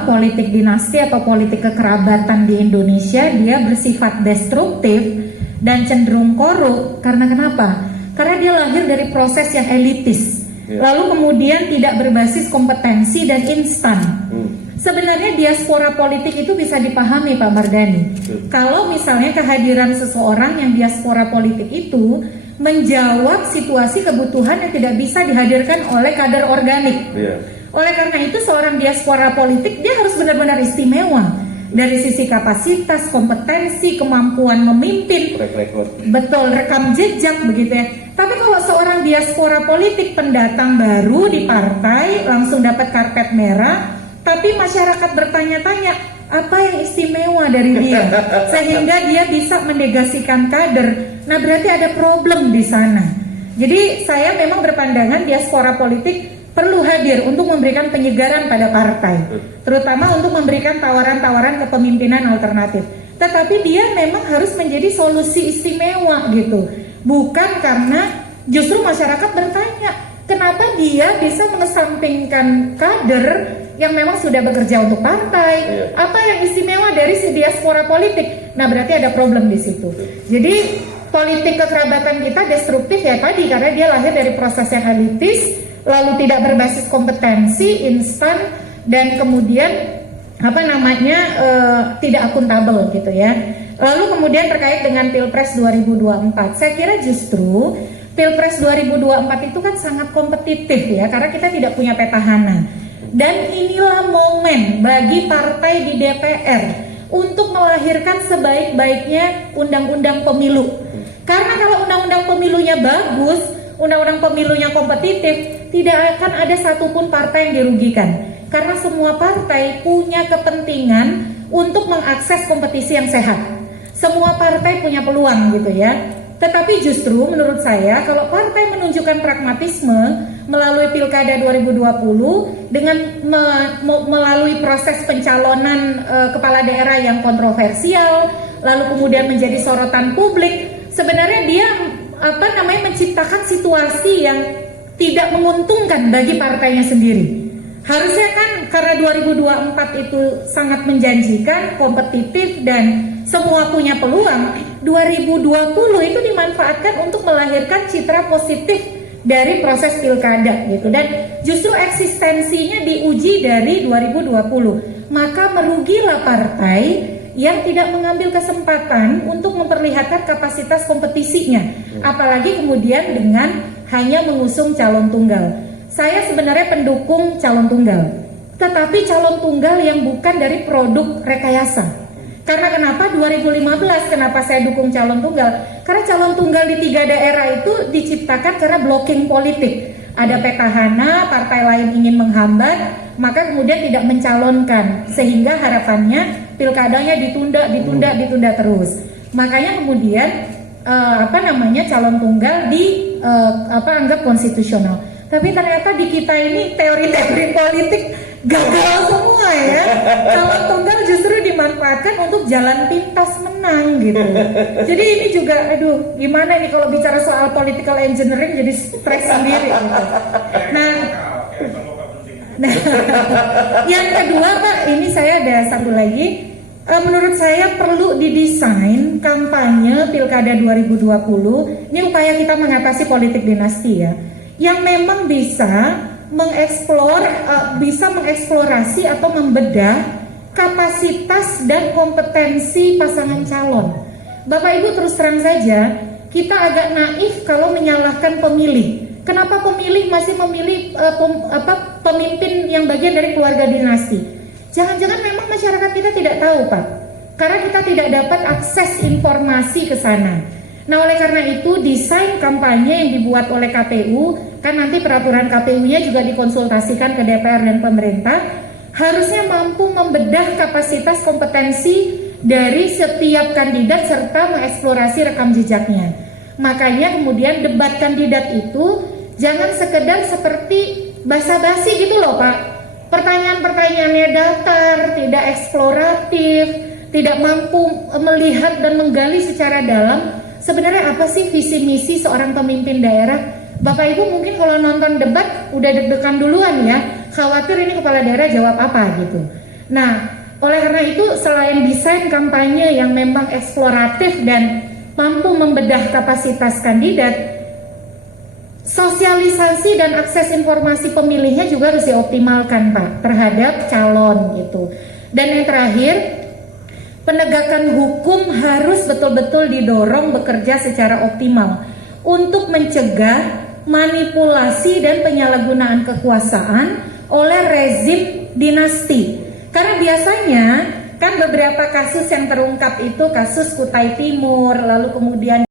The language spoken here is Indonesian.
bahwa politik dinasti atau politik kekerabatan di Indonesia dia bersifat destruktif dan cenderung korup. Karena kenapa? Karena dia lahir dari proses yang elitis, lalu kemudian tidak berbasis kompetensi dan instan. Sebenarnya diaspora politik itu bisa dipahami Pak Mardhani. Kalau misalnya kehadiran seseorang yang diaspora politik itu menjawab situasi kebutuhan yang tidak bisa dihadirkan oleh kader organik. Oleh karena itu seorang diaspora politik dia harus benar-benar istimewa dari sisi kapasitas, kompetensi, kemampuan memimpin, betul, rekam jejak begitu ya. Tapi kalau seorang diaspora politik pendatang baru di partai langsung dapat karpet merah, tapi masyarakat bertanya-tanya apa yang istimewa dari dia sehingga dia bisa mendegasikan kader. Nah berarti ada problem di sana. Jadi saya memang berpandangan diaspora politik perlu hadir untuk memberikan penyegaran pada partai, terutama untuk memberikan tawaran-tawaran kepemimpinan alternatif. Tetapi dia memang harus menjadi solusi istimewa gitu, bukan karena justru masyarakat bertanya kenapa dia bisa mengesampingkan kader yang memang sudah bekerja untuk partai. Apa yang istimewa dari si diaspora politik? Nah berarti ada problem di situ. Jadi politik kekerabatan kita destruktif ya tadi karena dia lahir dari proses yang elitis, lalu tidak berbasis kompetensi, instan, dan kemudian tidak akuntabel gitu ya. Lalu kemudian terkait dengan Pilpres 2024, saya kira justru Pilpres 2024 itu kan sangat kompetitif ya karena kita tidak punya petahana. Dan inilah momen bagi partai di DPR untuk melahirkan sebaik-baiknya undang-undang pemilu. Karena kalau undang-undang pemilunya bagus, undang-undang pemilunya kompetitif, tidak akan ada satupun partai yang dirugikan. Karena semua partai punya kepentingan untuk mengakses kompetisi yang sehat. Semua partai punya peluang gitu ya. Tetapi justru menurut saya kalau partai menunjukkan pragmatisme melalui Pilkada 2020 dengan melalui proses pencalonan kepala daerah yang kontroversial, lalu kemudian menjadi sorotan publik, sebenarnya dia menciptakan situasi yang tidak menguntungkan bagi partainya sendiri. Harusnya kan karena 2024 itu sangat menjanjikan, kompetitif dan semua punya peluang, 2020 itu dimanfaatkan untuk melahirkan citra positif dari proses pilkada gitu. Dan justru eksistensinya diuji dari 2020. Maka merugilah partai yang tidak mengambil kesempatan untuk memperlihatkan kapasitas kompetisinya, apalagi kemudian dengan hanya mengusung calon tunggal. Saya sebenarnya pendukung calon tunggal, tetapi calon tunggal yang bukan dari produk rekayasa. Karena kenapa 2015 kenapa saya dukung calon tunggal? Karena calon tunggal di 3 daerah itu diciptakan karena blocking politik. Ada petahana, partai lain ingin menghambat, maka kemudian tidak mencalonkan, sehingga harapannya pilkadanya ditunda terus. Makanya kemudian calon tunggal anggap konstitusional. Tapi ternyata di kita ini teori-teori politik gagal semua ya. Calon tunggal justru dimanfaatkan untuk jalan pintas menang gitu. Jadi ini juga, gimana nih kalau bicara soal political engineering jadi stres sendiri gitu. Nah, yang kedua Pak, ini saya ada satu lagi. Menurut saya perlu didesain kampanye Pilkada 2020. Ini upaya kita mengatasi politik dinasti ya, yang memang bisa mengeksplorasi atau membedah kapasitas dan kompetensi pasangan calon. Bapak Ibu terus terang saja, kita agak naif kalau menyalahkan pemilih. Kenapa pemilih masih memilih pemimpin yang bagian dari keluarga dinasti? Jangan-jangan memang masyarakat kita tidak tahu Pak, karena kita tidak dapat akses informasi ke sana. Nah oleh karena itu desain kampanye yang dibuat oleh KPU, kan nanti peraturan KPU-nya juga dikonsultasikan ke DPR dan pemerintah, harusnya mampu membedah kapasitas kompetensi dari setiap kandidat serta mengeksplorasi rekam jejaknya. Makanya kemudian debat kandidat itu jangan sekedar seperti basa-basi gitu loh Pak. Pertanyaan-pertanyaannya datar, tidak eksploratif, tidak mampu melihat dan menggali secara dalam sebenarnya apa sih visi misi seorang pemimpin daerah. Bapak Ibu mungkin kalau nonton debat udah deg-degan duluan ya, khawatir ini kepala daerah jawab apa gitu. Nah, oleh karena itu selain desain kampanye yang memang eksploratif dan mampu membedah kapasitas kandidat, sosialisasi dan akses informasi pemilihnya juga harus dioptimalkan, Pak, terhadap calon gitu. Dan yang terakhir, penegakan hukum harus betul-betul didorong bekerja secara optimal untuk mencegah manipulasi dan penyalahgunaan kekuasaan oleh rezim dinasti. Karena biasanya kan beberapa kasus yang terungkap itu kasus Kutai Timur, lalu kemudian